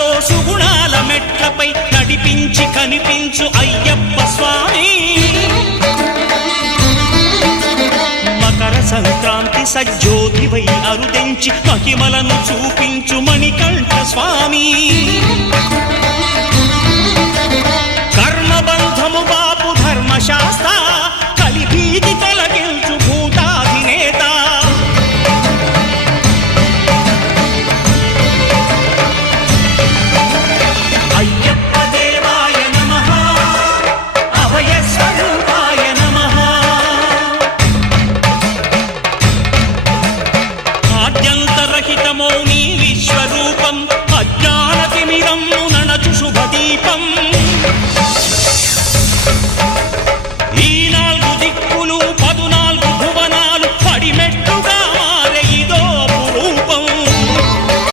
సుఖాలతో సుగుణాల మెట్లపై నడిపించి కనిపించు అయ్యప్ప స్వామి. మకర సంక్రాంతి సజ్జోతివై అరుదెంచి మహిమలను చూపించు మణికంఠ స్వామి. కర్మబంధము బాపు ధర్మశాస్త్ర